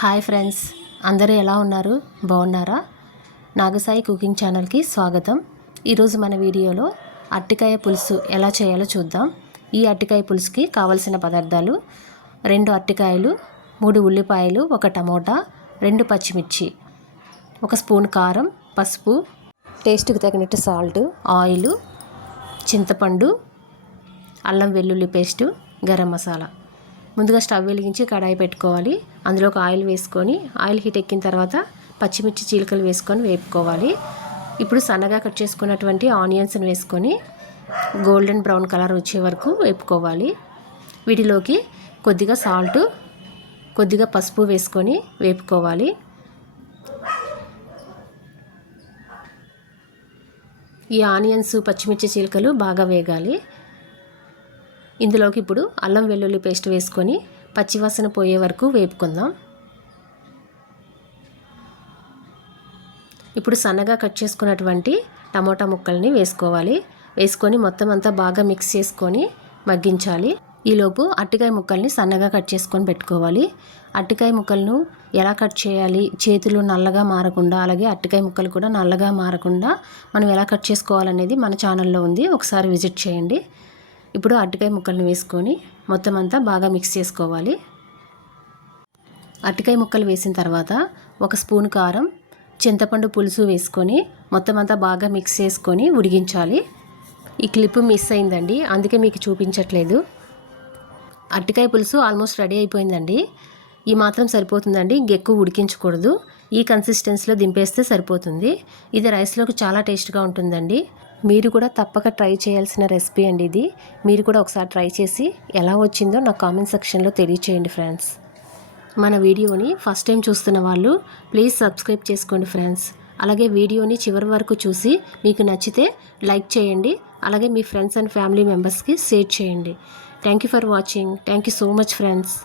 Hi friends. అందరూ ఎలా ఉన్నారు? బాగున్నారా? నాగసాయి కుకింగ్ ఛానల్కి స్వాగతం. ఈరోజు మన వీడియోలో అట్టికాయ పులుసు ఎలా చేయాలో చూద్దాం. ఈ అట్టికాయ పులుసుకి కావలసిన పదార్థాలు రెండు అట్టికాయలు మూడు ఉల్లిపాయలు ఒక టమోటా రెండు పచ్చిమిర్చి ఒక స్పూన్ కారం పసుపు టేస్ట్కి తగినట్టు సాల్ట్ ఆయిల్ చింతపండు అల్లం వెల్లుల్లి పేస్టు గరం మసాలా. ముందుగా స్టవ్ వెలిగించి కడాయి పెట్టుకోవాలి. అందులో ఒక ఆయిల్ వేసుకొని ఆయిల్ హీట్ ఎక్కిన తర్వాత పచ్చిమిర్చి చీలికలు వేసుకొని వేపుకోవాలి. ఇప్పుడు సన్నగా కట్ చేసుకున్నటువంటి ఆనియన్స్ని వేసుకొని గోల్డెన్ బ్రౌన్ కలర్ వచ్చే వరకు వేపుకోవాలి. వీటిలోకి కొద్దిగా సాల్ట్ కొద్దిగా పసుపు వేసుకొని వేపుకోవాలి. ఈ ఆనియన్స్ పచ్చిమిర్చి చీలికలు బాగా వేగాలి. ఇందులోకి ఇప్పుడు అల్లం వెల్లుల్లి పేస్ట్ వేసుకొని పచ్చివాసన పోయే వరకు వేపుకుందాం. ఇప్పుడు సన్నగా కట్ చేసుకున్నటువంటి టమోటా ముక్కల్ని వేసుకోవాలి. వేసుకొని మొత్తం అంతా బాగా మిక్స్ చేసుకొని మగ్గించాలి. ఈలోపు అట్టికాయ ముక్కల్ని సన్నగా కట్ చేసుకొని పెట్టుకోవాలి. అట్టికాయ ముక్కలను ఎలా కట్ చేయాలి? చేతులు నల్లగా మారకుండా అలాగే అట్టికాయ ముక్కలు కూడా నల్లగా మారకుండా మనం ఎలా కట్ చేసుకోవాలనేది మన ఛానల్లో ఉంది. ఒకసారి విజిట్ చేయండి. ఇప్పుడు అరటికాయ ముక్కలను వేసుకొని మొత్తం అంతా బాగా మిక్స్ చేసుకోవాలి. అరటికాయ ముక్కలు వేసిన తర్వాత ఒక స్పూన్ కారం చింతపండు పులుసు వేసుకొని మొత్తం అంతా బాగా మిక్స్ చేసుకొని ఉడిగించాలి ఈ క్లిప్ మిస్ అయిందండి అందుకే మీకు చూపించట్లేదు. అరటికాయ పులుసు ఆల్మోస్ట్ రెడీ అయిపోయిందండి. ఈ మాత్రం సరిపోతుందండి ఇంకెక్కువ ఉడికించకూడదు. ఈ కన్సిస్టెన్సీలో దింపేస్తే సరిపోతుంది. ఇది రైస్లోకి చాలా టేస్ట్గా ఉంటుందండి. మీరు కూడా తప్పక ట్రై చేయాల్సిన రెసిపీ అండి ఇది. మీరు కూడా ఒకసారి ట్రై చేసి ఎలా వచ్చిందో నా కామెంట్ సెక్షన్లో తెలియచేయండి ఫ్రెండ్స్. మన వీడియోని ఫస్ట్ టైం చూస్తున్న వాళ్ళు ప్లీజ్ సబ్స్క్రైబ్ చేసుకోండి ఫ్రెండ్స్. అలాగే వీడియోని చివరి వరకు చూసి మీకు నచ్చితే లైక్ చేయండి. అలాగే మీ ఫ్రెండ్స్ అండ్ ఫ్యామిలీ మెంబర్స్కి షేర్ చేయండి. Thank you for watching. Thank you so much friends.